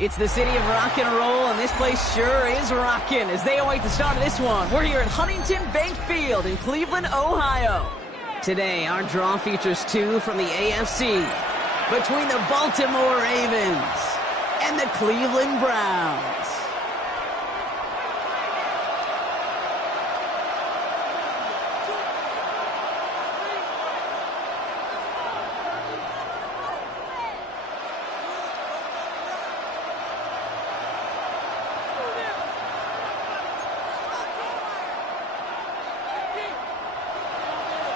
It's the city of rock and roll, and this place sure is rocking as they await the start of this one. We're here at Huntington Bank Field in Cleveland, Ohio. Today, our draw features two from the AFC between the Baltimore Ravens and the Cleveland Browns.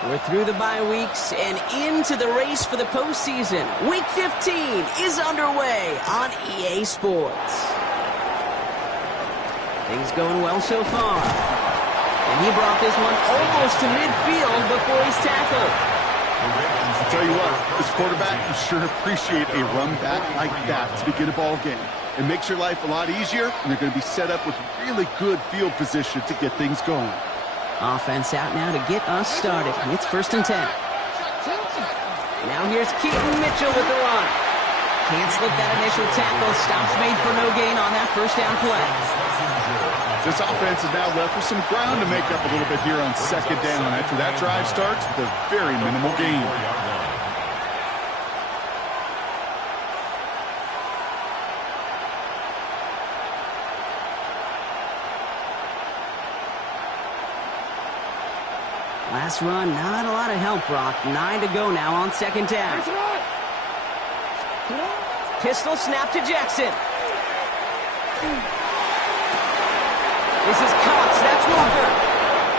We're through the bye weeks and into the race for the postseason. Week 15 is underway on EA Sports. Things going well so far. And he brought this one almost to midfield before he's tackled. I'll tell you what, this quarterback can sure appreciate a run back like that to begin a ball game. It makes your life a lot easier, and they're going to be set up with really good field position to get things going. Offense out now to get us started. It's 1st and 10. Now here's Keaton Mitchell with the run. Can't slip that initial tackle. Stops made for no gain on that first down play. This offense is now left with some ground to make up a little bit here on 2nd down after that drive starts with a very minimal gain. Last run, not a lot of help, Brock. 9 to go now on 2nd down. Pistol snap to Jackson. This is Cox, that's Walker.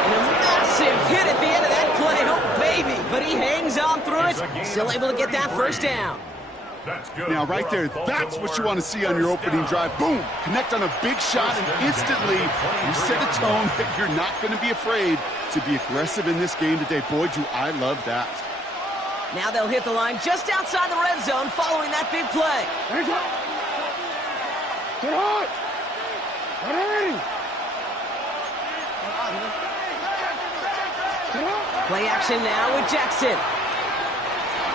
And a massive hit at the end of that play. Oh, baby. But he hangs on through it. Still able to get that first down. Now, right there, that's what you want to see on your opening drive. Boom! Connect on a big shot, and instantly you set a tone that you're not going to be afraid to be aggressive in this game today. Boy, do I love that. Now they'll hit the line just outside the red zone following that big play. Play action now with Jackson.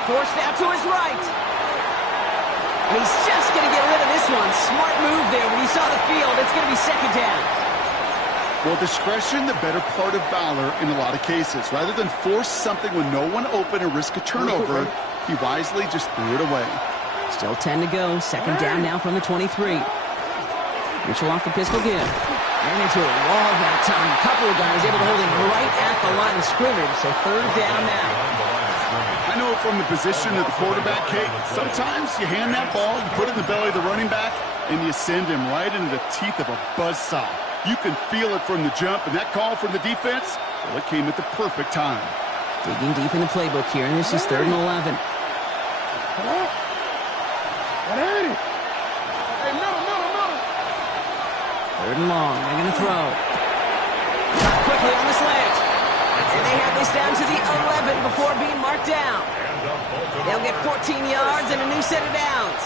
Forced out to his right. And he's just going to get rid of this one. Smart move there. When he saw the field, it's going to be 2nd down. Well, discretion, the better part of valor in a lot of cases. Rather than force something when no one open and risk a turnover, he wisely just threw it away. Still 10 to go. 2nd down now from the 23. Mitchell off the pistol give. Ran into a wall that time. A couple of guys able to hold him right at the line of scrimmage. So 3rd down now. I know from the position of the quarterback, Kate, sometimes you hand that ball, you put it in the belly of the running back, and you send him right into the teeth of a buzzsaw. You can feel it from the jump, and that call from the defense, well, it came at the perfect time. Digging deep in the playbook here, and this is 3rd and 11. Third and long. They're going to throw. Quickly on the slant. And they have this down to the 11 before being marked down. They'll get 14 yards and a new set of downs.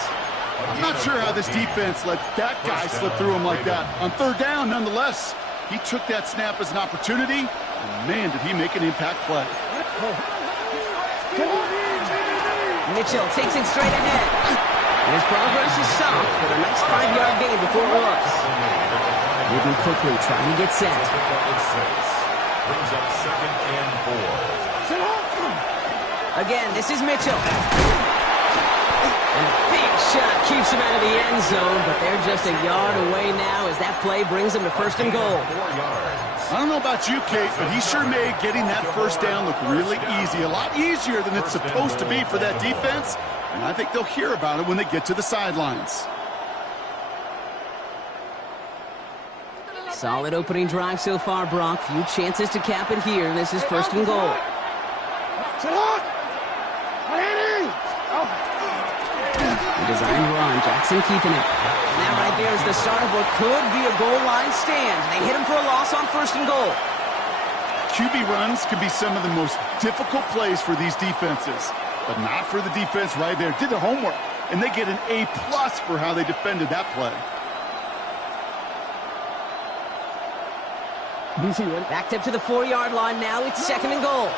I'm not sure how this defense let that guy slip through him like that. On 3rd down, nonetheless, he took that snap as an opportunity, and man, did he make an impact play. Mitchell takes it straight ahead. And his progress is stopped with a nice 5-yard gain before it was. Moving quickly, trying to get set. Brings up 2nd and 4. Again, this is Mitchell. And a big shot keeps him out of the end zone, but they're just a yard away now as that play brings them to 1st and goal. 4 yards. I don't know about you, Kate, but he sure made getting that 1st down look really easy. A lot easier than it's supposed to be for that defense. And I think they'll hear about it when they get to the sidelines. Solid opening drive so far, Brock. Few chances to cap it here. This is 1st and goal. The designed run. Jackson keeping it. And that right there is the start of what could be a goal line stand. They hit him for a loss on 1st and goal. QB runs can be some of the most difficult plays for these defenses, but not for the defense right there. Did their homework, and they get an A+ for how they defended that play. Backed up to the 4-yard line now. It's 2nd and goal.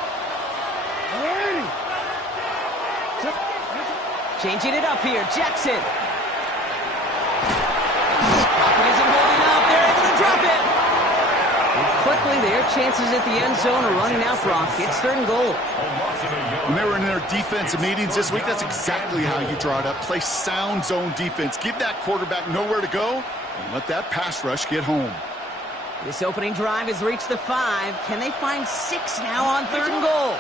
Changing it up here. Jackson. Pocket isn't holding up. They're able to drop it. And quickly, their chances at the end zone are running out, Brock. It's 3rd and goal. When they were in their defensive meetings this week, that's exactly how you draw it up. Play sound zone defense. Give that quarterback nowhere to go, and let that pass rush get home. This opening drive has reached the 5. Can they find 6 now on 3rd and goal?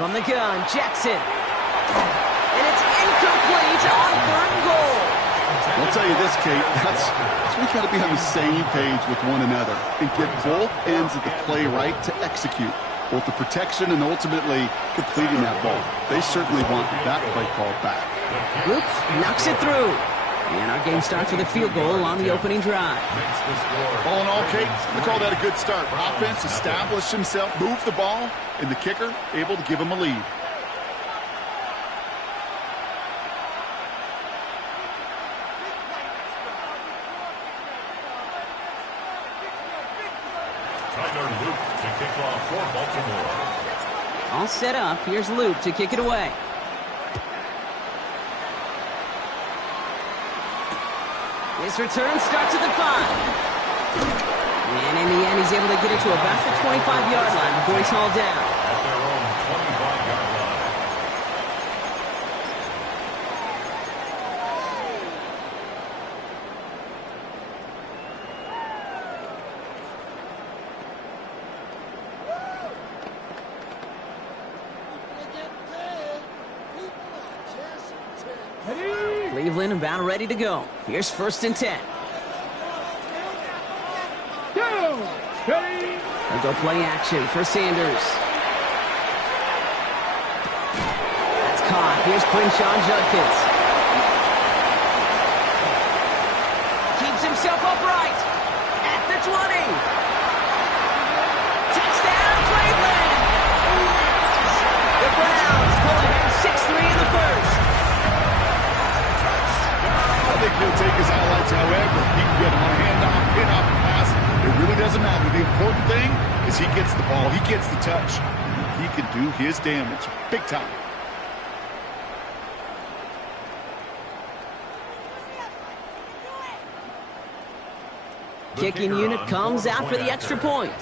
From the gun, Jackson. And it's incomplete on 3rd and goal. I'll tell you this, Kate, that's we got to be on the same page with one another and get both ends of the play right to execute, both the protection and ultimately completing that ball. They certainly want that play call back. Oops, knocks it through. And our game starts with a field goal on the opening drive. All in all, Kate, we call that a good start. Offense established himself, moved the ball, and the kicker able to give him a lead. All set up. Here's Luke to kick it away. This return starts at the 5. And in the end, he's able to get it to about the 25-yard line before he's hauled down. At their own 25-yard Cleveland about ready to go. Here's 1st and 10. They'll go play action for Sanders. That's caught. Here's Quinshawn Judkins. Keeps himself upright at the 20. Touchdown, Cleveland! The Browns pull ahead 6-3 in the 1st. I think he'll take his highlights however. He can get him on a handoff, pin-off, and pass. It really doesn't matter. The important thing is he gets the ball, he gets the touch. He can do his damage big time. Kicking unit comes out for the extra point.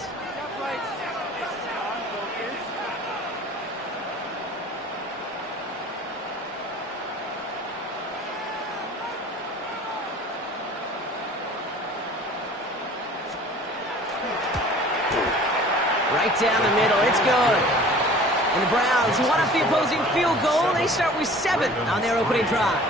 Right down the middle, it's good. And the Browns want up the opposing field goal. They start with 7 on their opening drive.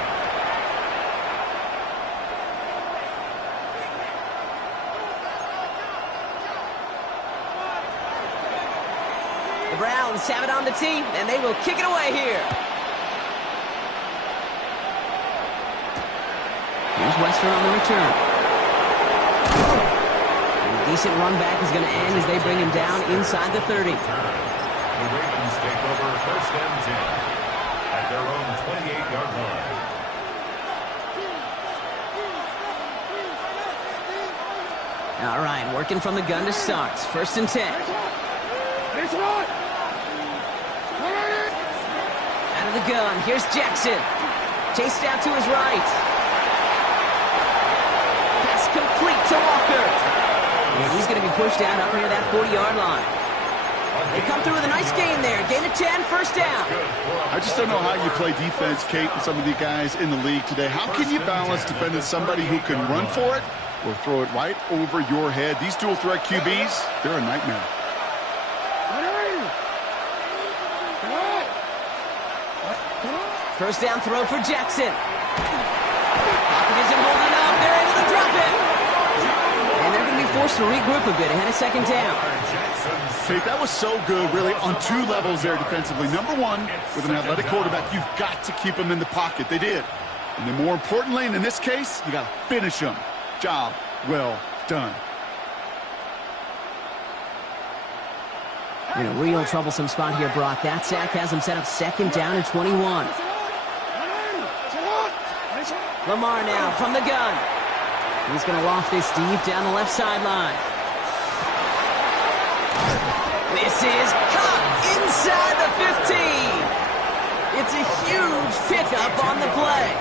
Browns have it on the tee, and they will kick it away here. Here's Western on the return. And a decent run back is going to end as they bring him down inside the 30. The Ravens take over first and 10 at their own 28-yard line. All right, working from the gun to start. First and 10. Out of the gun, here's Jackson. Chased out to his right. Pass complete to Walker. And he's going to be pushed out up near that 40-yard line. They come through with a nice gain there. Gain of 10, first down. I just don't know how you play defense, Kate, with some of the guys in the league today. How can you balance defending somebody who can run for it or throw it right over your head? These dual threat QBs, they're a nightmare. First down throw for Jackson. Pocket isn't holding up. They're able to drop it. And they're going to be forced to regroup a bit ahead of second down. Kate, that was so good, really, on two levels there defensively. Number one, with an athletic quarterback, you've got to keep him in the pocket. They did. And then more importantly, and in this case, you got to finish him. Job well done. In a real troublesome spot here, Brock. That sack has him set up second down and 21. Lamar now from the gun. He's going to loft this deep down the left sideline. This is caught inside the 15. It's a huge pickup on the play.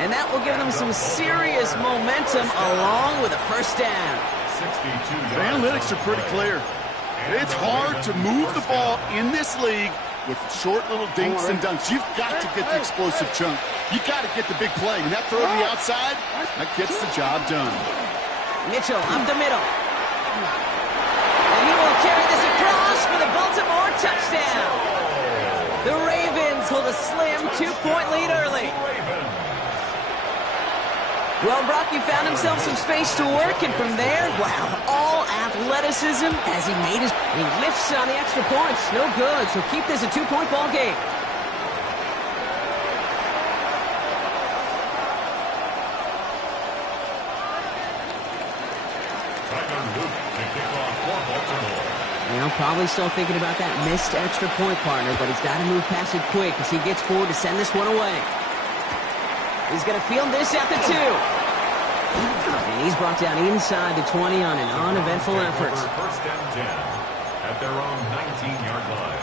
And that will give them some serious momentum along with a first down. The analytics are pretty clear. It's hard to move the ball in this league with short little dinks and dunks. You've got to get the explosive chunk. You've got to get the big play. And that throw to the outside, that gets the job done. Mitchell up the middle. And he will carry this across for the Baltimore touchdown. The Ravens hold a slim 2-point lead early. Well, Brock, he found himself some space to work, and from there, wow, all athleticism as he made his... He whiffs on the extra points. No good, so keep this a 2-point ball game. You know, probably still thinking about that missed extra point, partner, but he's got to move past it quick as he gets forward to send this one away. He's going to field this at the 2. And he's brought down inside the 20 on an uneventful effort. First and 10 at their own 19-yard line.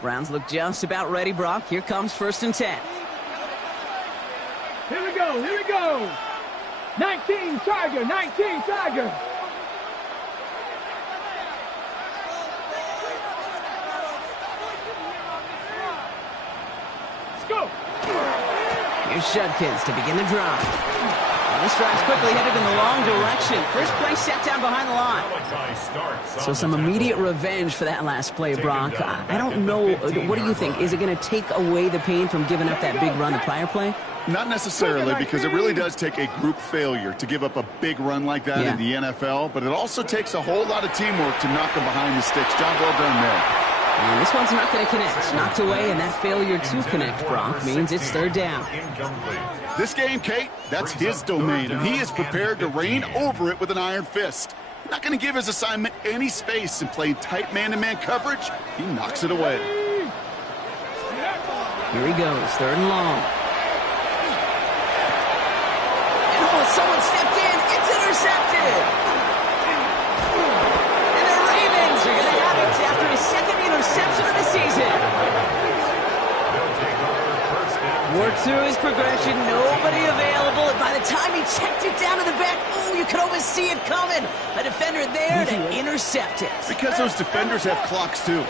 Browns look just about ready, Brock. Here comes first and 10. Here we go, here we go. 19 Tiger, 19 Tiger. Let's go. Here's Judkins to begin the drive. And this drive's quickly headed in the wrong direction. First play set down behind the line. So some immediate revenge for that last play, Brock. I don't know. What do you think? Is it going to take away the pain from giving up that big run the prior play? Not necessarily, because it really does take a group failure to give up a big run like that in the NFL, but it also takes a whole lot of teamwork to knock them behind the sticks. Job well done there. And this one's not going to connect. Knocked away, and that failure to connect, Brock, means it's third down. This game, Kate, that's his domain, and he is prepared to reign over it with an iron fist. Not going to give his assignment any space, and playing tight man-to-man coverage, he knocks it away. Here he goes, third and long. Someone stepped in. It's intercepted. And the Ravens are going to have it after his second interception of the season. Worked through his progression. Nobody available. And by the time he checked it down to the back, oh, you could almost see it coming. A defender there to intercept it. Because those defenders have clocks, too.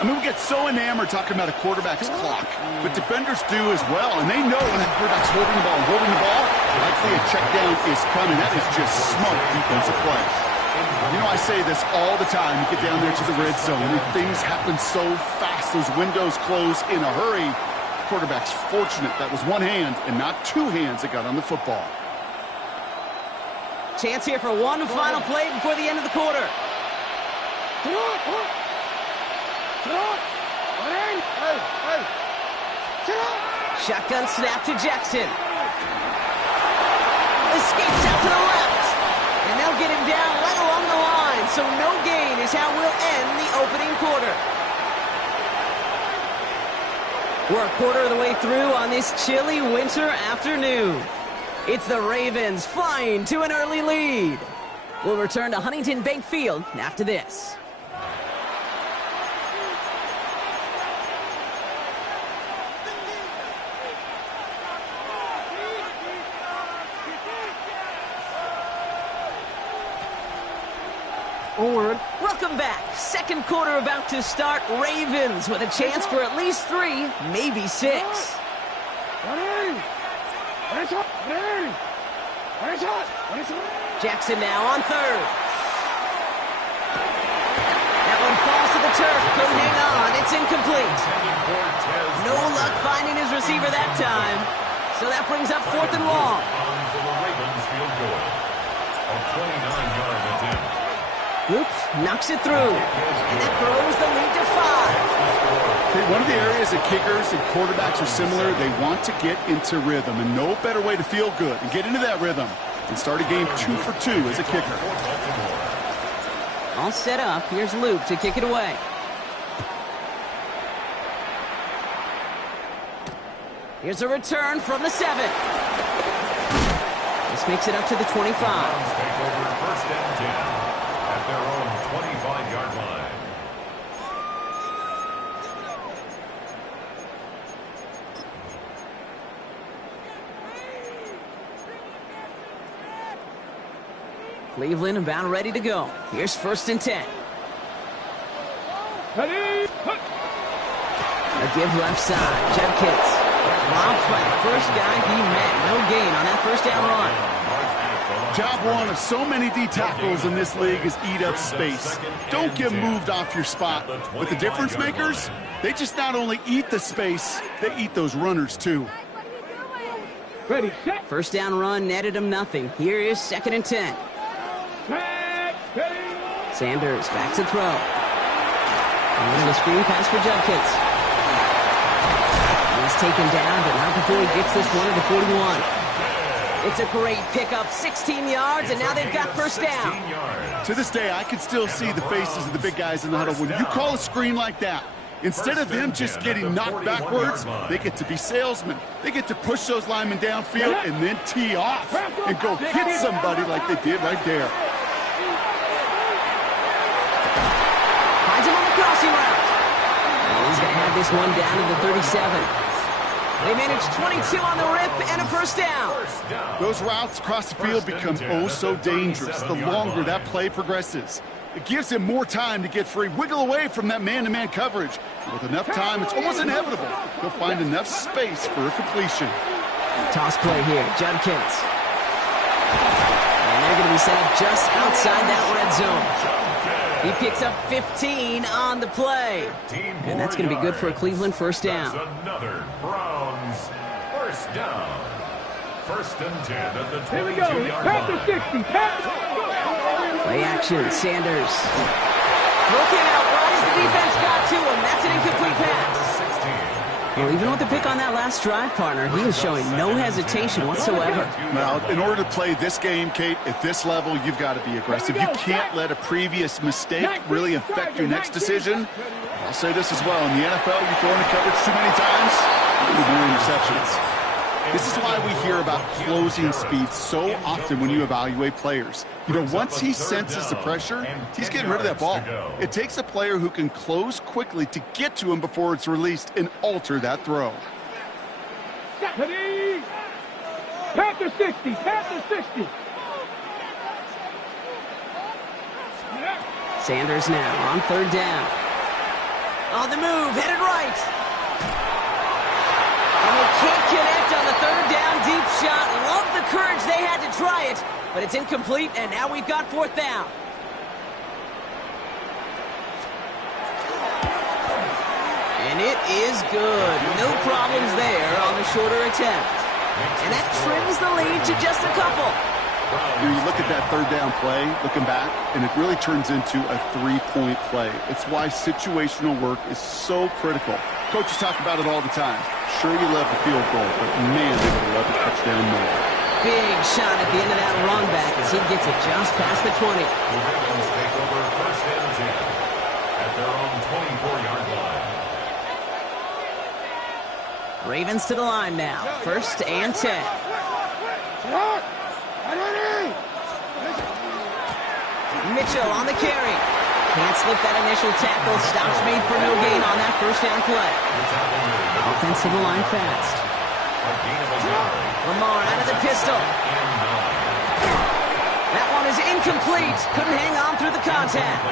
I mean, we get so enamored talking about a quarterback's clock, but defenders do as well, and they know when that quarterback's holding the ball, likely a check down is coming. That is just smart defensive play. You know, I say this all the time. You get down there to the red zone, and things happen so fast. Those windows close in a hurry. quarterback's fortunate that was one hand and not two hands that got on the football. Chance here for one final play before the end of the quarter. Shotgun snap to Jackson. Escapes out to the left. And they'll get him down right along the line. So no gain is how we'll end the opening quarter. We're a quarter of the way through on this chilly winter afternoon. It's the Ravens flying to an early lead. We'll return to Huntington Bank Field after this. Welcome back. Second quarter about to start. Ravens with a chance for at least 3, maybe 6. Jackson now on third. That one falls to the turf. Couldn't hang on. It's incomplete. No luck finding his receiver that time. So that brings up 4th and long. Oops, knocks it through. And that grows the lead to 5. Okay, one of the areas that kickers and quarterbacks are similar, they want to get into rhythm. And no better way to feel good and get into that rhythm and start a game 2 for 2 as a kicker. All set up. Here's Luke to kick it away. Here's a return from the 7. This makes it up to the 25. Take over 1st and 10 at their own 25-yard line. Cleveland about ready to go. Here's 1st and 10. A give left side. Judkins dropped by the first guy he met. No gain on that 1st down run. Job one of so many D tackles in this league is eat up space. Don't get moved off your spot. But the difference makers, they just not only eat the space, they eat those runners too. Ready, set. 1st down run netted him nothing. Here is 2nd and 10. Sanders back to throw. And a screen pass for Judkins. He's taken down, but not before he gets this one to the 41. It's a great pickup, 16 yards, and now they've got 1st down. To this day, I can still see the faces of the big guys in the huddle. When you call a screen like that, instead of them just getting knocked backwards, they get to be salesmen. They get to push those linemen downfield and then tee off and go hit somebody like they did right there. Finds him on the crossing route. And he's going to have this one down to the 37. They managed 22 on the rip and a 1st down. Those routes across the field become oh so dangerous the longer that play progresses. It gives him more time to get free, wiggle away from that man-to-man coverage. With enough time, it's almost inevitable. He'll find enough space for a completion. Toss play here, Judkins. And they're going to be set up just outside that red zone. He picks up 15 on the play. And that's going to be good for a Cleveland 1st down. That's another Browns 1st down. 1st and 10 at the 22-yard line. Pass the 60. Pass. Play action, Sanders. Looking out right as the defense got to him. That's an incomplete pass. Well, even with the pick on that last drive, partner, he was showing no hesitation whatsoever. Now, in order to play this game, Kate, at this level, you've got to be aggressive. You can't let a previous mistake really affect your next decision. I'll say this as well. In the NFL, you throw into coverage too many times, you'll be more interceptions. This is why we hear about closing speed so often when you evaluate players. You know, once he senses the pressure, he's getting rid of that ball. It takes a player who can close quickly to get to him before it's released and alter that throw. Pass the 60. Pass the 60. Sanders now on 3rd down. On the move, headed right. And they can't connect on the 3rd down deep shot. Love the courage they had to try it, but it's incomplete, and now we've got 4th down. And And it is good. No problems there on the shorter attempt. And that trims the lead to just a couple. You look at that third down play, looking back, and it really turns into a three-point play. It's why situational work is so critical. Coaches talk about it all the time. Sure, you love the field goal, but man, they would love the touchdown more. Big shot at the end of that run back as he gets it just past the 20. The Ravens take over first and 10 at their own 24-yard line. Ravens to the line now. First and 10. Mitchell on the carry. Can't slip that initial tackle. Stops made for no gain on that first down play. Offense to the line fast. Lamar out of the pistol. That one is incomplete. Couldn't hang on through the contact.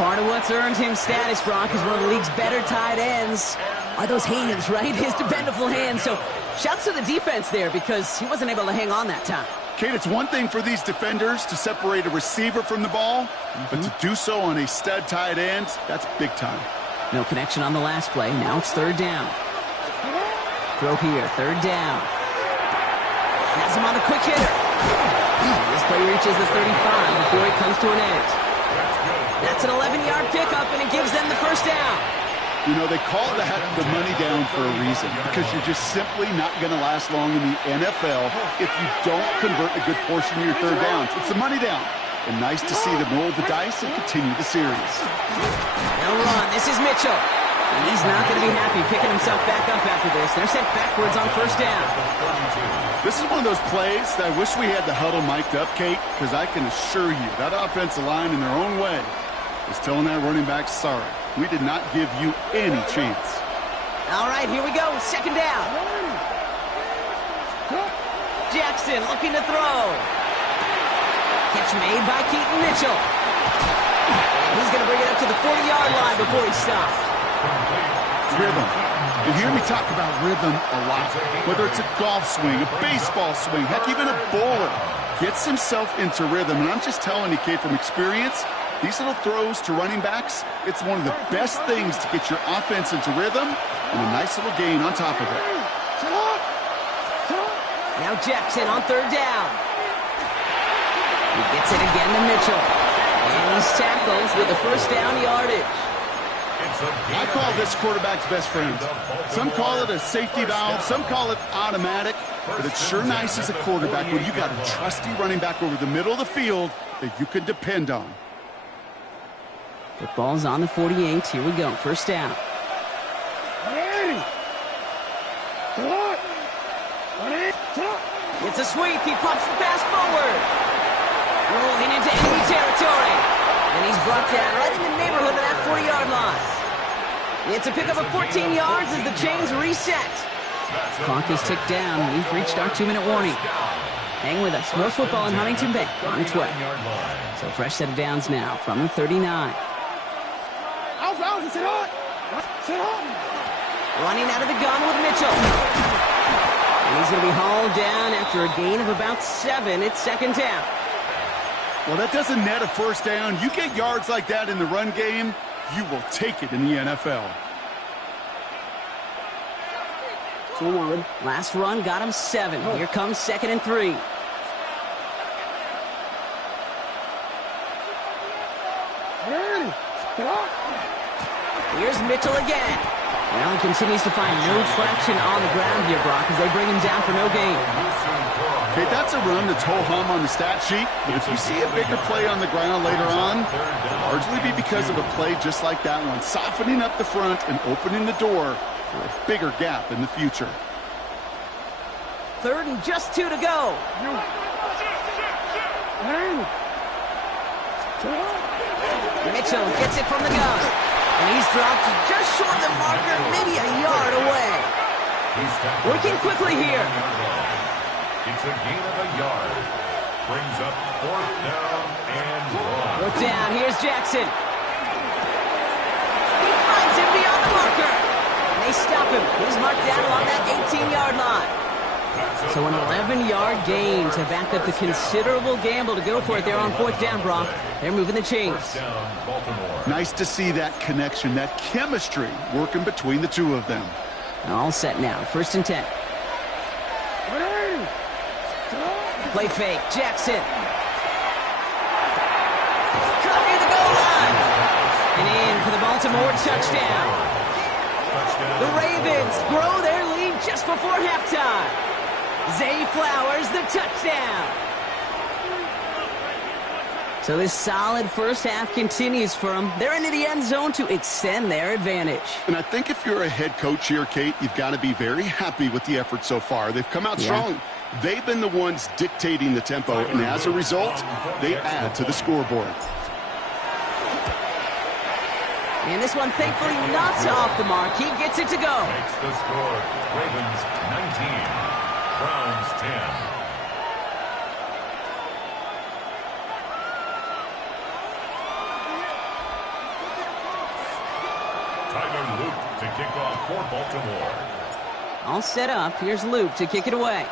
Part of what's earned him status, Brock, is one of the league's better tight ends. Are those hands, right? His dependable hands. So shouts to the defense there because he wasn't able to hang on that time. Kate, it's one thing for these defenders to separate a receiver from the ball, but to do so on a stud tight end, that's big time. No connection on the last play. Now it's third down. Throw here, third down. Has him on the quick hitter. This play reaches the 35 before it comes to an end. That's an 11-yard pickup, and it gives them the first down. You know, they call that the money down for a reason, because you're just simply not going to last long in the NFL if you don't convert a good portion of your third downs. It's the money down. And nice to see them roll the dice and continue the series. Now run. This is Mitchell. And he's not going to be happy picking himself back up after this. They're sent backwards on first down. This is one of those plays that I wish we had the huddle mic'd up, Kate, because I can assure you that offensive line in their own way is telling that running back, sorry, we did not give you any chance. All right, here we go. Second down. Jackson looking to throw. Catch made by Keaton Mitchell. And he's going to bring it up to the 40-yard line before he stopped. Rhythm. You hear me talk about rhythm a lot. Whether it's a golf swing, a baseball swing, heck, even a bowler gets himself into rhythm. And I'm just telling you, Kate, from experience, these little throws to running backs, it's one of the best things to get your offense into rhythm and a nice little gain on top of it. Now Jackson on third down. He gets it again to Mitchell. And he's tackled with the first down yardage. I call this quarterback's best friend. Some call it a safety valve, some call it automatic, but it's sure nice as a quarterback when you got a trusty running back over the middle of the field that you can depend on. Football's on the 48. Here we go. First down. It's a sweep. He pops the pass forward. Rolling into enemy territory. And he's brought down right in the neighborhood of that 40-yard line. It's a pickup of 14 yards as the chains reset. Clock is ticked down. We've reached our 2-minute warning. Hang with us. More football in Huntington Bank on its way. So fresh set of downs now from the 39. Running out of the gun with Mitchell. And he's going to be hauled down after a gain of about 7. It's second down. Well, that doesn't net a first down. You get yards like that in the run game, you will take it in the NFL. Last run got him 7. Here comes second and 3. Here's Mitchell again. Well, he continues to find no traction on the ground here, Brock, as they bring him down for no gain. Okay, that's a run that's ho-hum on the stat sheet, but if you see a bigger play on the ground later on, it'll largely be because of a play just like that one, softening up the front and opening the door for a bigger gap in the future. Third and just 2 to go. Mitchell gets it from the gun. And he's dropped just short of the marker, maybe a yard away. Working quickly here. It's a gain of a yard. Brings up fourth down and 1. Fourth down, here's Jackson. He finds him beyond the marker. And they stop him. He's marked down along that 18-yard line. So an 11-yard gain to back up the considerable gamble to go for it there on 4th down, Brock. They're moving the chains. Nice to see that connection, that chemistry working between the two of them. All set now. 1st and 10. Play fake. Jackson. Cut near the goal line. And in for the Baltimore touchdown. The Ravens grow their lead just before halftime. Zay Flowers, the touchdown. So this solid first half continues for them. They're into the end zone to extend their advantage. And I think if you're a head coach here, Kate, you've got to be very happy with the effort so far. They've come out strong. They've been the ones dictating the tempo, and as a result, they add to the scoreboard. And this one, thankfully, not off the mark. He gets it to go. Makes the score. Ravens 19, Browns 10. Tyler Luke to kick off for Baltimore. All set up. Here's Luke to kick it away.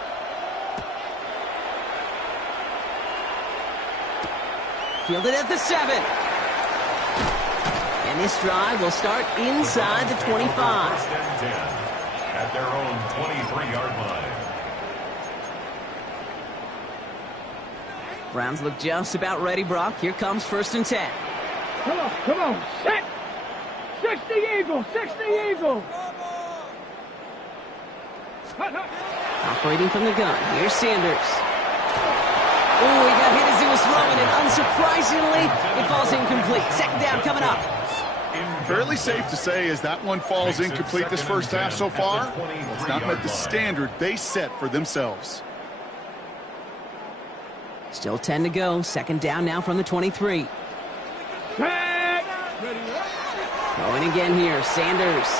Fielded at the 7. And this drive will start inside the 25. First and 10 at their own 23-yard line. Browns look just about ready, Brock. Here comes 1st and 10. Come on, set. 60 Eagle, 60 Eagle. Operating from the gun. Here's Sanders. Oh, he got hit as he was throwing, and unsurprisingly, it falls incomplete. 2nd down coming up. Fairly safe to say as that one falls incomplete this first half so far, it's not met the standard they set for themselves. Still 10 to go. 2nd down now from the 23. Going again here, Sanders.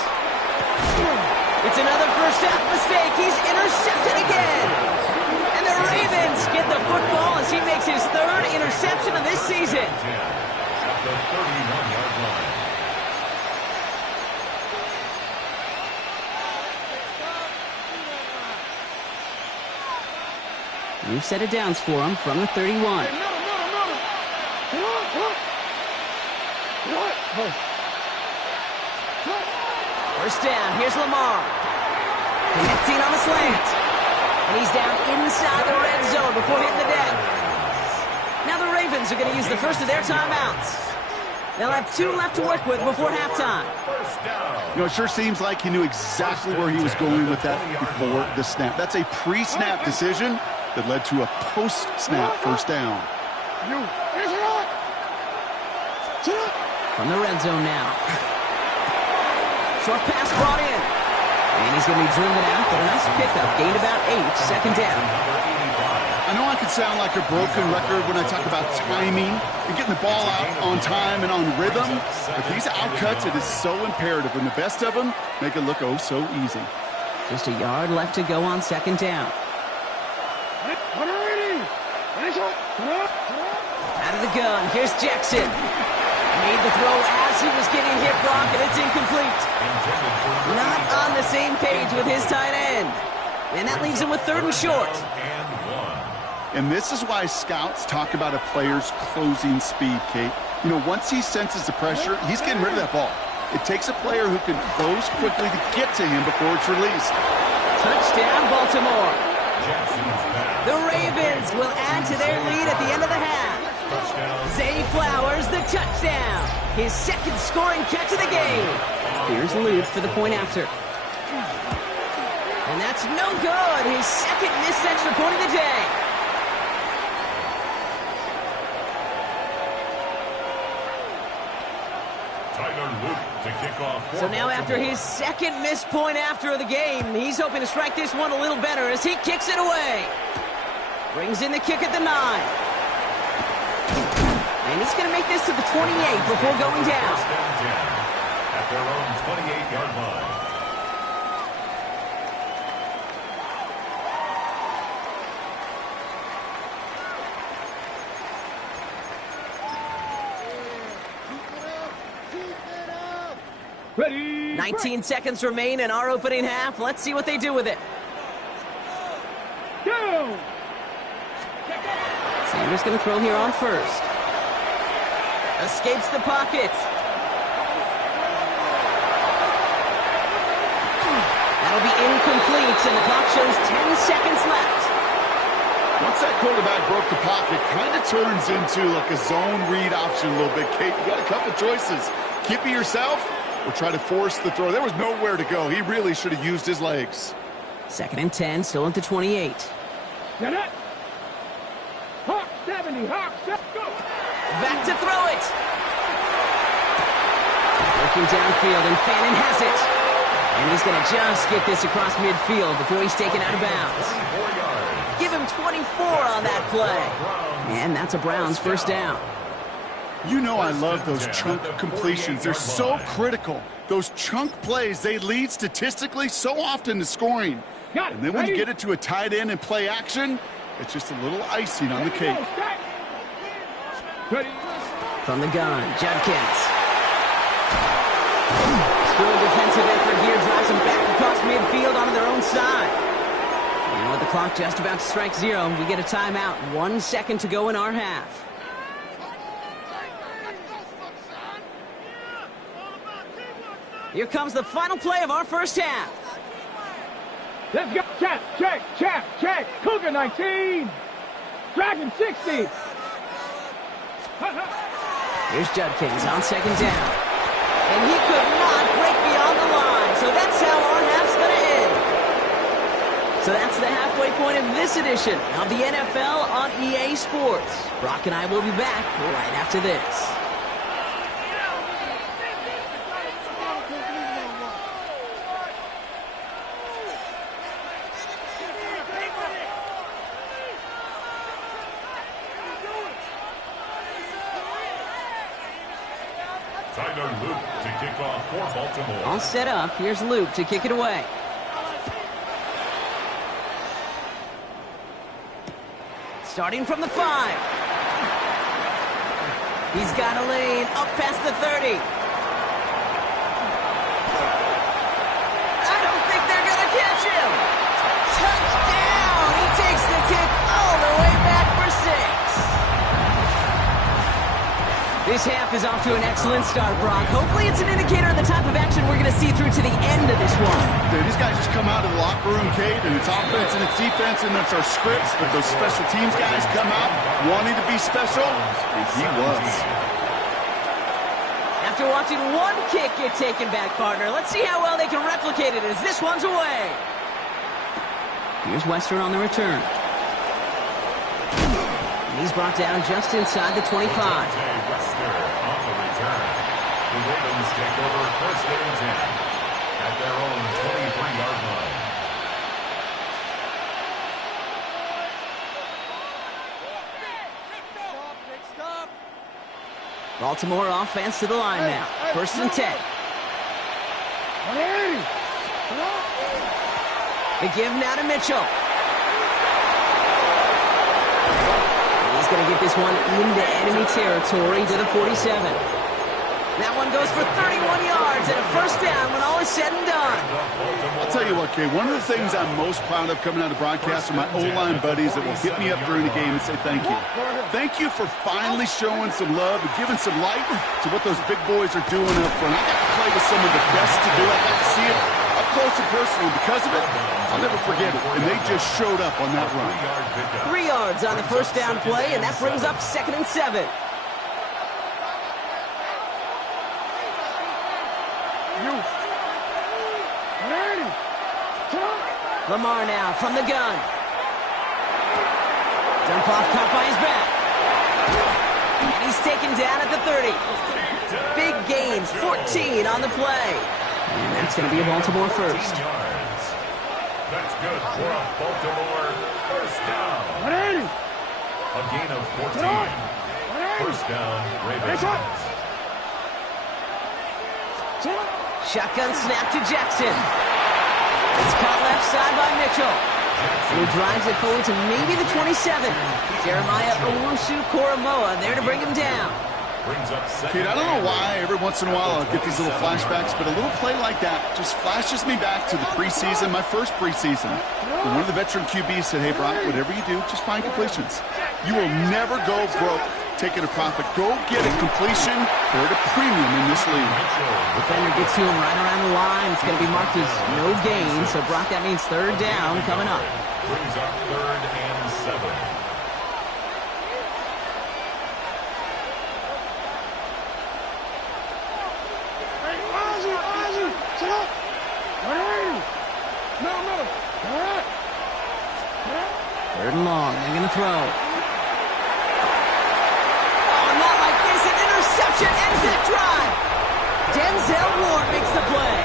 It's another first half mistake. He's intercepted again. And the Ravens get the football as he makes his 3rd interception of this season. At the 31-yard line. New set of downs for him from the 31. First down, here's Lamar. Connecting on the slant. And he's down inside the red zone before hitting the deck. Now the Ravens are going to use the first of their timeouts. They'll have 2 left to work with before halftime. You know, it sure seems like he knew exactly where he was going with that before the snap. That's a pre-snap decision that led to a post-snap first down. From the red zone now. Short pass brought in. And he's going to be driven out, but a nice pickup. Gained about 8, 2nd down. I know I could sound like a broken record when I talk about timing and getting the ball out on time and on rhythm, but these outcuts, it is so imperative, and the best of them make it look oh so easy. Just a yard left to go on 2nd down. Out of the gun, here's Jackson. Made the throw as he was getting hit, Brock, and it's incomplete. Not on the same page with his tight end. And that leaves him with 3rd and short. And this is why scouts talk about a player's closing speed, Kate. You know, once he senses the pressure, he's getting rid of that ball. It takes a player who can close quickly to get to him before it's released. Touchdown, Baltimore. The Ravens will add to their lead at the end of the half. Zay Flowers, the touchdown. His 2nd scoring catch of the game. Here's Luke for the point after. And that's no good. His 2nd missed extra point of the day. So now after his 2nd missed point after of the game, he's hoping to strike this one a little better as he kicks it away. Brings in the kick at the 9. And he's going to make this to the 28 before going down. At their own 28-yard line. Ready. 19 seconds remain in our opening half. Let's see what they do with it. go. Sanders going to throw here on first. Escapes the pocket. That'll be incomplete, and the clock shows 10 seconds left. Once that quarterback broke the pocket, kind of turns into like a zone read option a little bit. Kate, you got a couple choices. Keep it yourself or try to force the throw. There was nowhere to go. He really should have used his legs. 2nd and 10, still at the 28. Get it. Hawk 70, Hawk 70, go. Back to throw it. Working downfield, and Fannin has it. And he's going to just get this across midfield before he's taken out of bounds. Give him 24 on that play. And that's a Browns first down. You know I love those chunk completions. They're so critical. Those chunk plays, they lead statistically so often to scoring. And then when you get it to a tight end and play action, it's just a little icing on the cake. From the gun, Judkins. Good defensive effort here, drives them back across midfield onto their own side. And with the clock just about to strike 0, we get a timeout. 1 second to go in our half. Here comes the final play of our first half. Let's go. Check. Cougar 19. Dragon 60. Here's Judkins on 2nd down. And he could not break beyond the line. So that's how our half's going to end. So that's the halfway point of this edition of the NFL on EA Sports. Brock and I will be back right after this. Luke to kick off for Baltimore. All set up. Here's Luke to kick it away. Starting from the 5. He's got a lane up past the 30. I don't think they're going to catch him. Touchdown! He takes the kick all the way back for 6. This half is off to an excellent start, Brock. Hopefully it's an indicator of the type of action we're going to see through to the end of this one. Dude, these guys just come out of the locker room, Kate, and it's offense and it's defense, and that's our scripts. But those special teams guys come out wanting to be special, and he was. After watching one kick get taken back, partner, let's see how well they can replicate it as this one's away. Here's Western on the return. And he's brought down just inside the 25. Western on the return. The Ravens take over 1st and 10 at their own 23-yard line. Baltimore offense to the line now. 1st and 10. The give now to Mitchell. He's going to get this one into enemy territory to the 47. That one goes for 31 yards and a first down when all is said and done. I'll tell you what, Kay, one of the things I'm most proud of coming out of broadcast are my O-line buddies that will hit me up during the game and say thank you. Thank you for finally showing some love and giving some light to what those big boys are doing up front. I got to play with some of the best to do. I got to see it up close and personal. Because of it, I'll never forget it. And they just showed up on that run. 3 yards on the first down play, and that brings up 2nd and 7. Lamar now from the gun. Dump off, caught by his back. And he's taken down at the 30. Big gains, 14 on the play. And that's going to be a Baltimore first. That's good for a Baltimore first down. A gain of 14. First down, Ravens. Shotgun snap to Jackson. It's caught left side by Mitchell. And he drives it forward to maybe the 27. Jeremiah Owusu-Koramoah there to bring him down. Brings up second. Kate, I don't know why every once in a while I'll get these little flashbacks, but a little play like that just flashes me back to the preseason, my first preseason. And one of the veteran QBs said, hey, Brock, whatever you do, just find completions. You will never go broke taking a profit. Go get a completion. They're at a premium in this league. Defender gets to him right around the line. It's going to be marked as no gain. So, Brock, that means third down coming up. Brings up 3rd and 7. Third and long. They're going to throw. Oh, not like this. An interception ends that drive. Denzel Ward makes the play.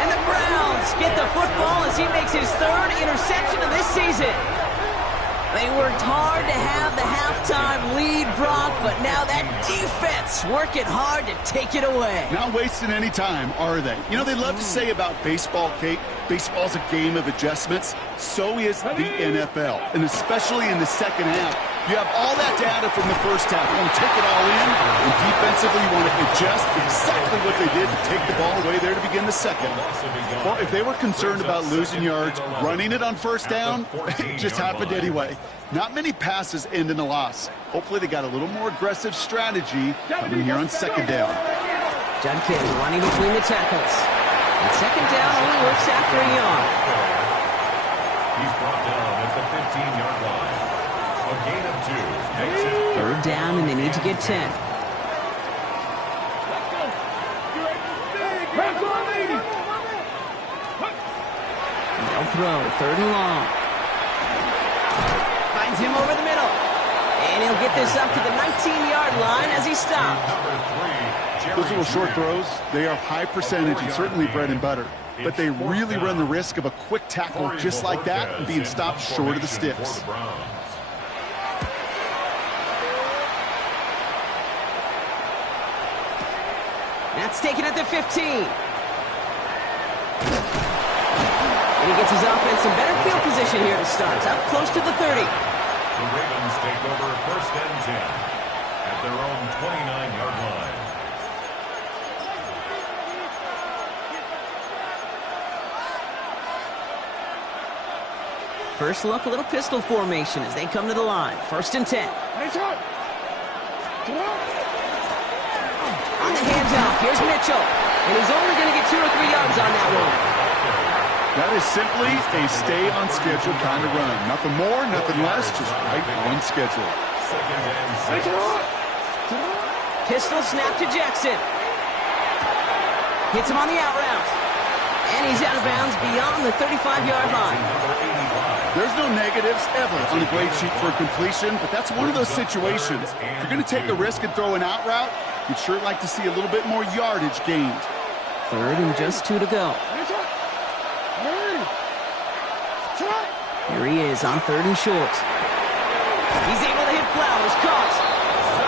And the Browns get the football as he makes his 3rd interception of this season. They worked hard to have the halftime lead, Brock, but now that defense working hard to take it away. Not wasting any time, are they? You know, they love to say about baseball, Kate, baseball's a game of adjustments. So is the NFL, and especially in the second half. You have all that data from the first half. You want to take it all in, and defensively you want to adjust exactly what they did to take the ball away there to begin the second. Well, if they were concerned about losing yards, running it on first down, it just happened anyway. Not many passes end in a loss. Hopefully they got a little more aggressive strategy coming here on second down. Judkins running between the tackles. And second down only works after a yard. He's brought down at the 15-yard line. A gain of 2. Makes it 3rd down, and they need to get 10. They'll throw. 3rd and long. Finds him over the middle. And he'll get this up to the 19-yard line as he stopped. Those little short throws, they are high percentage and certainly bread and butter. But they really run the risk of a quick tackle just like that and being stopped short of the sticks. That's taken at the 15. And he gets his offense in better field position here to start. Up close to the 30. The Ravens take over 1st and 10 at their own 29-yard line. First look, a little pistol formation as they come to the line. 1st and 10. On the handoff, here's Mitchell. And he's only going to get 2 or 3 yards on that one. That is simply a stay on schedule kind of run. Nothing more, nothing less, just right on schedule. 2nd and 6. Pistol snap to Jackson. Hits him on the out route. And he's out of bounds beyond the 35-yard line. There's no negatives ever on the grade sheet for a completion, but that's one of those situations. If you're going to take a risk and throw an out route, you'd sure like to see a little bit more yardage gained. 3rd and just 2 to go. Here he is on 3rd and short. He's able to hit Flowers, caught.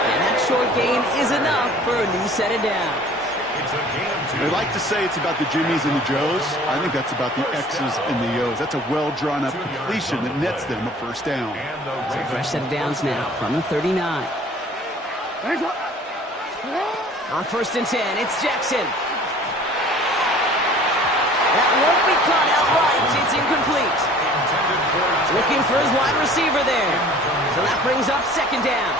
And that short gain is enough for a new set of downs. They like to say it's about the Jimmies and the Joes. I think that's about the X's and the O's. That's a well-drawn-up completion that nets them a 1st down. So a fresh set of downs now from the 39. On 1st and 10, it's Jackson. That won't be caught outright. It's incomplete. Looking for his wide receiver there. So that brings up 2nd down.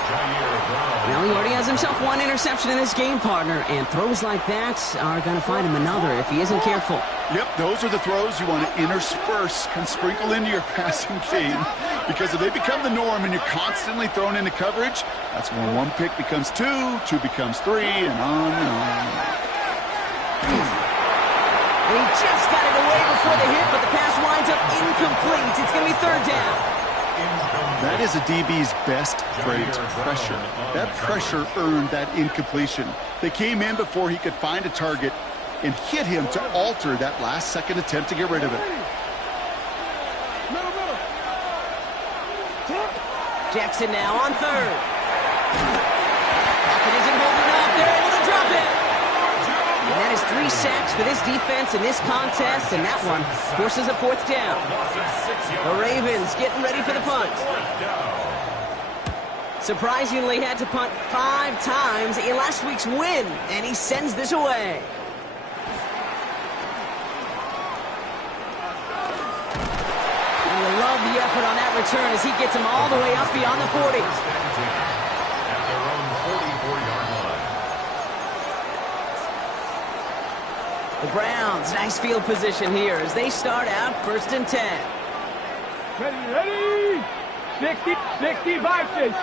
Well, he already has himself 1 interception in this game, partner, and throws like that are going to find him another if he isn't careful. Yep, those are the throws you want to intersperse and sprinkle into your passing game, because if they become the norm and you're constantly thrown into coverage, that's when 1 pick becomes 2, 2 becomes 3, and on and on. And he just got it away before the hit, but the pass winds up incomplete. It's going to be 3rd down. That is a DB's best phrase, pressure. That pressure earned that incompletion. They came in before he could find a target and hit him to alter that last-second attempt to get rid of it. Jackson now on 3rd. Pocket isn't holding up. They're able to drop it. And that is 3 sacks for this defense in this contest, and that one forces a 4th down. The Ravens getting ready for the punt. Surprisingly had to punt 5 times in last week's win, and he sends this away. And we love the effort on that return as he gets him all the way up beyond the 40. At their own 44-yard line. The Browns, nice field position here as they start out 1st and 10. Ready? 60, 65,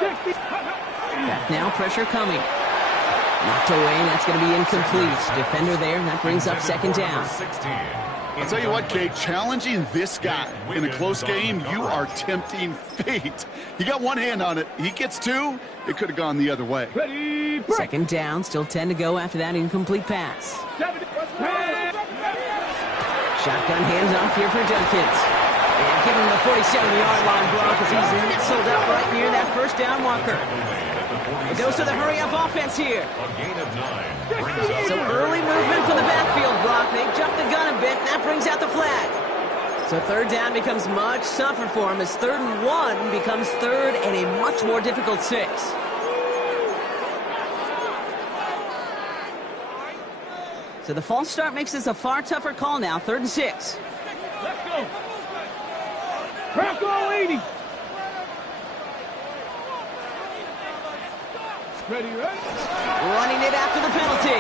60. Back now, pressure coming. Knocked away, and that's going to be incomplete. Defender there, and that brings up 2nd down. I'll tell you what, Kate, challenging this guy in a close game, you are tempting fate. He got one hand on it. He gets 2. It could have gone the other way. Ready? 2nd down, still 10 to go after that incomplete pass. Shotgun hands off here for Junkins. And give him the 47-yard line block as he's nestled up right near that 1st down marker. It goes to the hurry-up offense here. So early movement from the backfield, Brock. They jumped the gun a bit, and that brings out the flag. So 3rd down becomes much tougher for him as 3rd and 1 becomes 3rd and a much more difficult 6. So the false start makes this a far tougher call now, 3rd and 6. Let's go. Bronco 80. Ready? Running it after the penalty.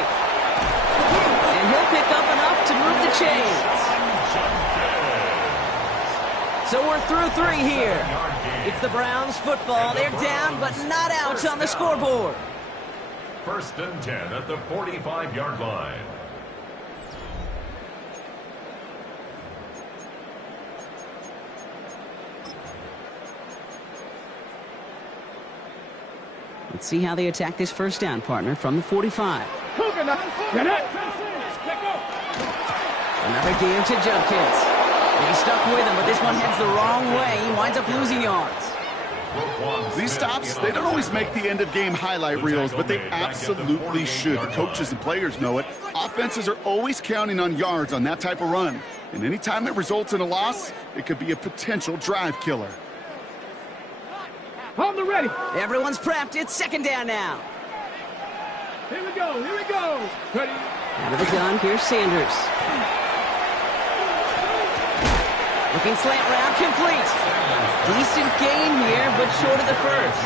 And he'll pick up enough to move the chains. So we're through 3 here. It's the Browns football. They're down, but not out on the scoreboard. 1st and 10 at the 45-yard line. Let's see how they attack this 1st down, partner, from the 45. Another game to Junkins. And he's stuck with him, but this one heads the wrong way. He winds up losing yards. These stops, they don't always make the end-of-game highlight reels, but they absolutely should. The coaches and players know it. Offenses are always counting on yards on that type of run. And anytime it results in a loss, it could be a potential drive killer. On the ready. Everyone's prepped. It's 2nd down now. Here we go. Ready? Out of the gun, here's Sanders. Looking slant route, complete. Decent gain here, but short of the 1st.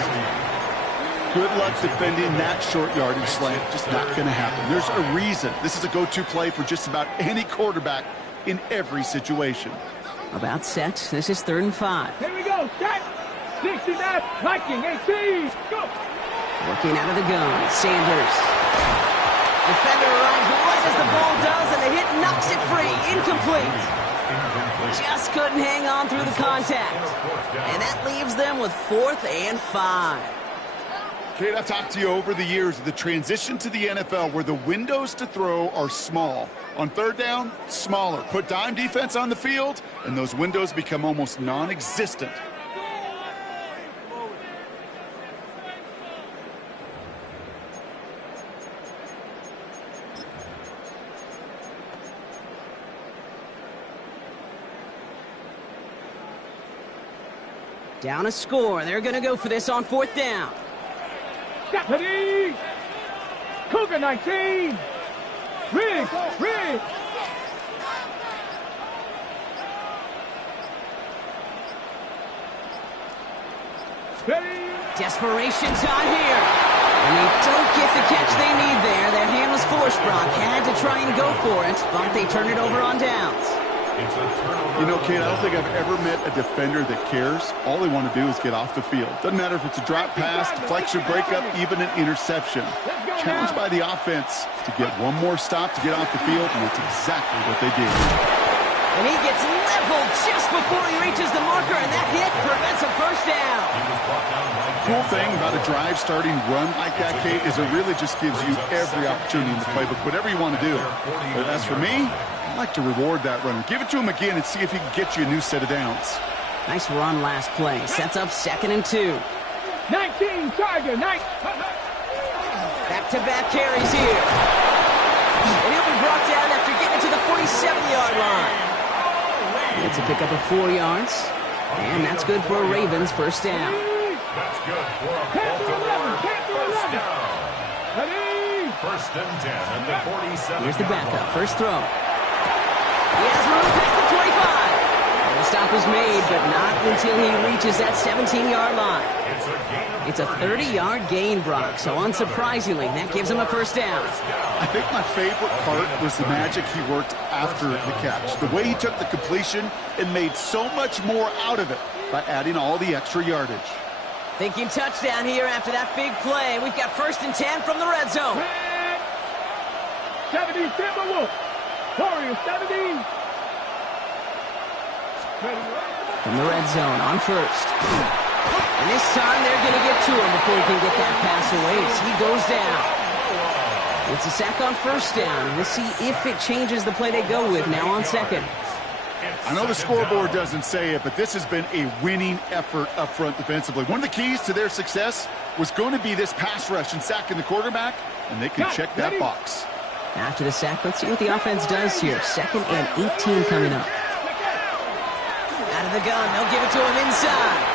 Good luck defending that short yardage slant. Just not going to happen. There's a reason. This is a go-to play for just about any quarterback in every situation. About set. This is 3rd and 5. Here we go. Set. 69, Viking, 18, go! Working out of the gun, Sanders. Defender arrives right as the ball does, and the hit knocks it free. Incomplete. Just couldn't hang on through the contact. And that leaves them with 4th and 5. Kate, I've talked to you over the years of the transition to the NFL where the windows to throw are small. On 3rd down, smaller. Put dime defense on the field, and those windows become almost non-existent. Down a score. They're going to go for this on 4th down. Ready? Cougar 19. Rig. Ready? Desperation time here. And they don't get the catch they need there. Their hand was forced, Brock. Had to try and go for it, but they turn it over on downs. You know, Kate, I don't think I've ever met a defender that cares. All they want to do is get off the field. Doesn't matter if it's a drop pass, deflection, breakup, even an interception. Challenged by the offense to get one more stop to get off the field, and that's exactly what they did. And he gets leveled just before he reaches the marker, and that hit prevents a 1st down. Cool thing about a drive starting run like that, Kate, is it really just gives you every opportunity in the playbook, whatever you want to do. But as for me, I like to reward that runner. Give it to him again and see if he can get you a new set of downs. Nice run last play. Sets up 2nd and 2. 19, Charger, 9. Back-to-back carries here. And he'll be brought down after getting to the 47-yard line. It's a pickup of 4 yards. And that's good for a Ravens 1st down. That's good for a Baltimore first down. Ready? First and 10 at the 47. Here's the backup. First throw. He has room past the 25. And the stop is made, but not until he reaches that 17-yard line. It's a 30-yard gain, Brock, so unsurprisingly, that gives him a first down. I think my favorite part was the magic he worked after the catch. The way he took the completion and made so much more out of it by adding all the extra yardage. Thinking touchdown here after that big play. We've got first and 10 from the red zone. 70, Timberwolf. Warriors, 70. From the red zone on first. And this time they're going to get to him before he can get that pass away as he goes down. It's a sack on first down. We'll see if it changes the play they go with now on second. I know the scoreboard doesn't say it, but this has been a winning effort up front defensively. One of the keys to their success was going to be this pass rush and sacking the quarterback, and they can check that box. After the sack, let's see what the offense does here. 2nd and 18 coming up. Out of the gun, they'll give it to him inside.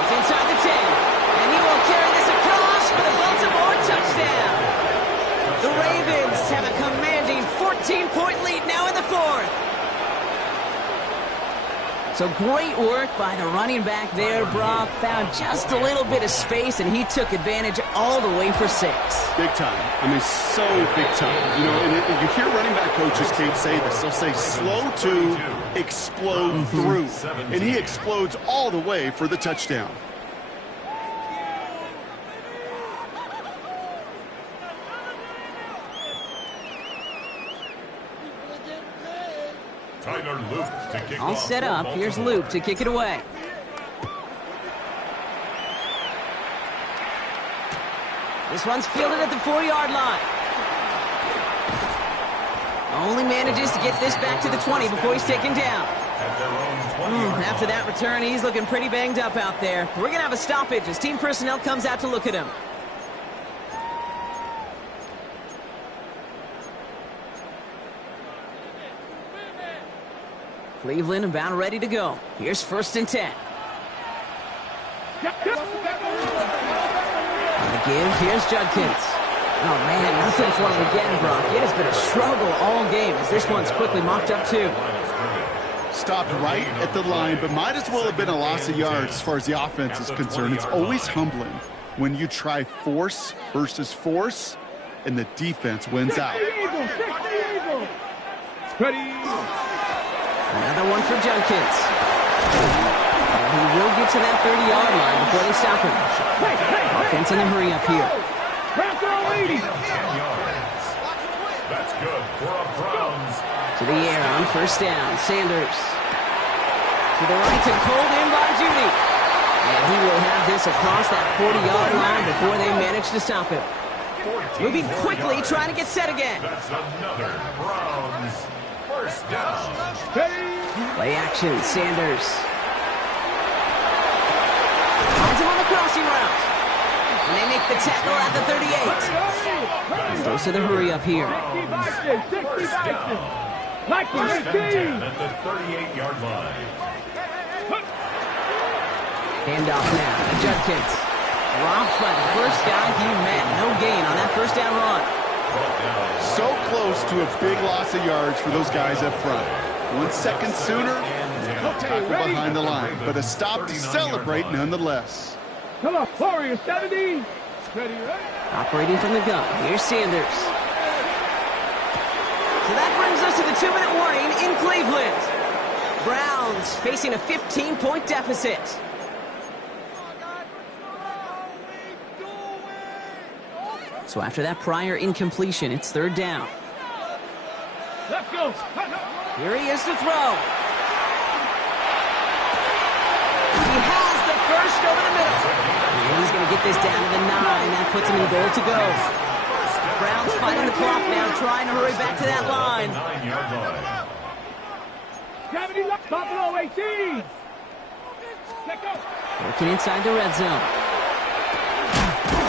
It's inside the 10, and he will carry this across for the Baltimore touchdown. The Ravens have a commanding 14-point lead now in the 4th. So great work by the running back there, Brock. Found just a little bit of space, and he took advantage all the way for 6. Big time. I mean, so big time. You know, and you hear running back coaches, Kate, say this. They'll say slow to explode through. And he explodes all the way for the touchdown. All set up. Here's Luke to kick it away. This one's fielded at the 4-yard line. Only manages to get this back to the 20 before he's taken down. After that return, he's looking pretty banged up out there. We're going to have a stoppage as team personnel comes out to look at him. Cleveland about ready to go. Here's first and 10. On the give, here's Judkins. Oh, man, nothing for him again, Brock. It has been a struggle all game as this one's quickly mocked up too. Stopped right at the line, but might as well have been a loss of yards as far as the offense is concerned. It's always humbling when you try force versus force, and the defense wins out. Ready? Another one for Judkins. And he will get to that 30-yard line before they stop him. Offense in a hurry up here. That's good for a Browns. To the air on first down. Sanders. To the right and pulled in by Judy. And he will have this across that 40-yard line before they manage to stop him. Moving quickly, trying to get set again. That's another Browns first down. Play action, Sanders. Finds him on the crossing route. And they make the tackle at the 38. Goes to the hurry up here. First down. First and 10 at the 38-yard line. Handoff now to Judkins. Dropped by the first guy he met. No gain on that first down run. So close to a big loss of yards for those guys up front. 1 second sooner, tackle behind the line, but a stop to celebrate nonetheless. Come on, Warriors, 70. Ready, right? Operating from the gun. Here's Sanders. So that brings us to the 2-minute warning in Cleveland. Browns facing a 15-point deficit. So after that prior incompletion, it's third down. Let's go. Here he is to throw. He has the first over the middle. And he's going to get this down to the 9. That puts him in goal to go. Browns fighting the clock now, trying to hurry back to that line. Gravity left, Buffalo 18. Working inside the red zone.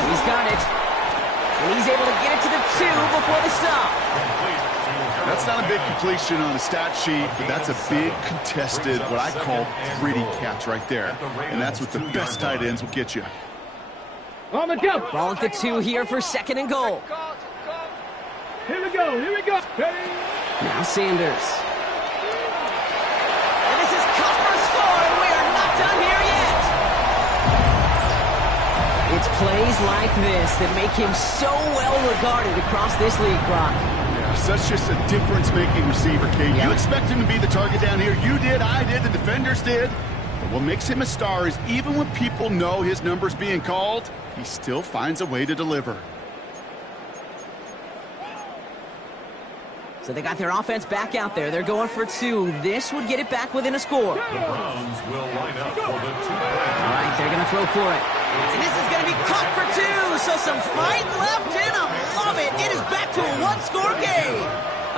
He's got it. And he's able to get it to the 2 before the stop. That's That's not a big completion on a stat sheet, but that's a big contested, what I call gritty catch right there. And that's what the best tight ends will get you. On the jump. Ball at the 2 here for 2nd and goal. Here we go. Now Sanders. And this is cut for a score, and we are not done here yet. It's plays like this that make him so well regarded across this league, Brock. Yeah, such just a difference-making receiver, Kate. You expect him to be the target down here. You did, I did, the defenders did. But what makes him a star is even when people know his number's being called, he still finds a way to deliver. So they got their offense back out there. They're going for 2. This would get it back within a score. The Browns will line up for the 2-point. All right, they're going to throw for it. And this is going to be caught for 2. So some fight left in them. Love it. It is back to a 1-score game.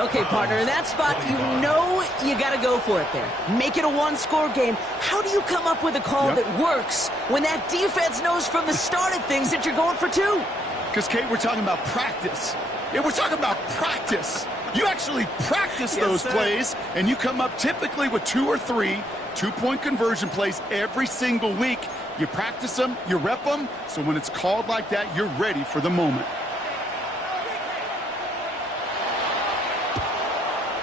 Okay, partner, in that spot, you know you got to go for it there. Make it a 1-score game. How do you come up with a call that works when that defense knows from the start of things that you're going for 2? Because, Kate, we're talking about practice. Yeah, we're talking about practice. You actually practice those plays, and you come up typically with 2 or 3 2-point conversion plays every single week. You practice them, you rep them, so when it's called like that, you're ready for the moment.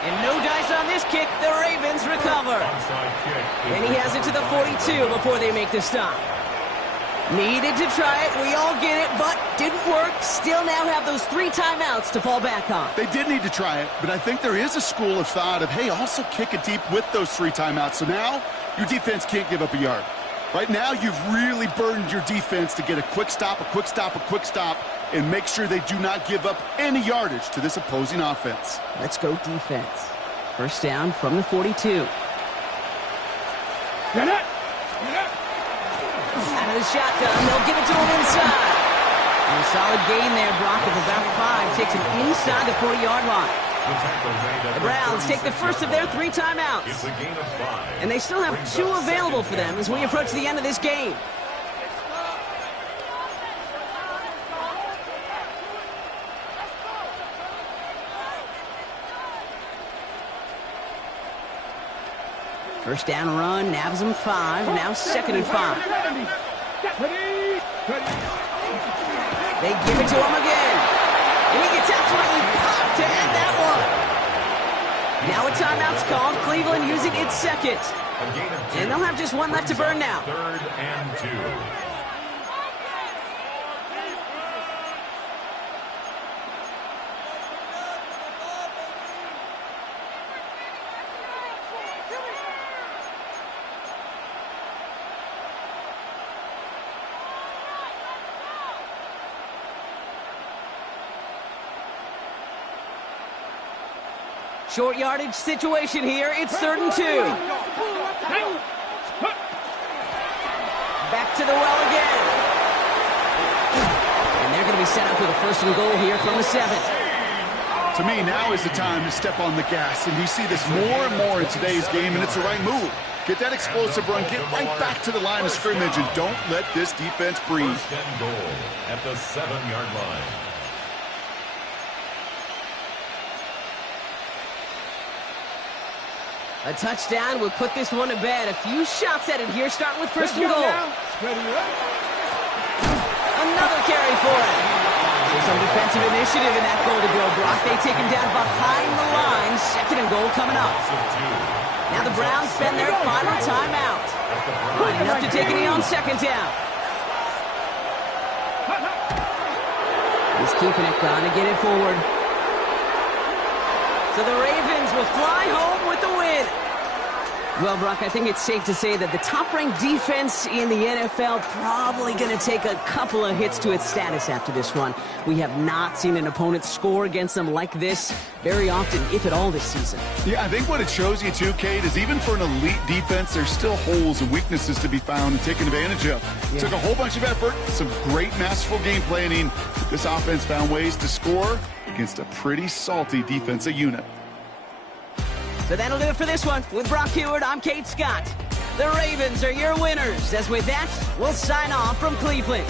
And no dice on this kick. The Ravens recover. And he has it to the 42 before they make the stop. Needed to try it. We all get it, but didn't work. Still now have those 3 timeouts to fall back on. They did need to try it, but I think there is a school of thought of, hey, also kick it deep with those 3 timeouts. So now your defense can't give up a yard. Right now, you've really burdened your defense to get a quick stop, and make sure they do not give up any yardage to this opposing offense. Let's go defense. First down from the 42. Get it. Out of the shotgun, they'll give it to him inside. And a solid gain there, Brock, of about 5. Takes him inside the 40-yard line. The Browns take the first of their 3 timeouts. It's a gain of 5. And they still have 2 available for them as we approach the end of this game. First down run, nabs him 5, now 2nd and 5. They give it to him again. And he gets absolutely popped to end that one. Now a timeout's called. Cleveland using its 2nd. And they'll have just 1 left to burn now. 3rd and 2. Short yardage situation here. It's 3rd and 2. Back to the well again. And they're going to be set up with a 1st and goal here from the 7. To me, now is the time to step on the gas, and you see this more and more in today's game, and it's the right move. Get that explosive run, get right back to the line of scrimmage, and don't let this defense breathe. 1st and goal at the 7-yard line. A touchdown will put this one to bed. A few shots at it here, starting with 1st and goal. Another carry for it. There's some defensive initiative in that goal to go, Brock. They take him down behind the line. 2nd and goal coming up. Now the Browns spend their final timeout. Lining up to take a knee on 2nd down. He's keeping it, gonna get it forward. So the Ravens will fly home with the win. Well, Brock, I think it's safe to say that the top-ranked defense in the NFL probably going to take a couple of hits to its status after this one. We have not seen an opponent score against them like this very often, if at all, this season. Yeah, I think what it shows you, too, Kate, is even for an elite defense, there's still holes and weaknesses to be found and taken advantage of. Yeah. Took a whole bunch of effort, some great masterful game planning. This offense found ways to score against a pretty salty defensive unit. So that'll do it for this one. With Brock Heward, I'm Kate Scott. The Ravens are your winners. As with that, we'll sign off from Cleveland.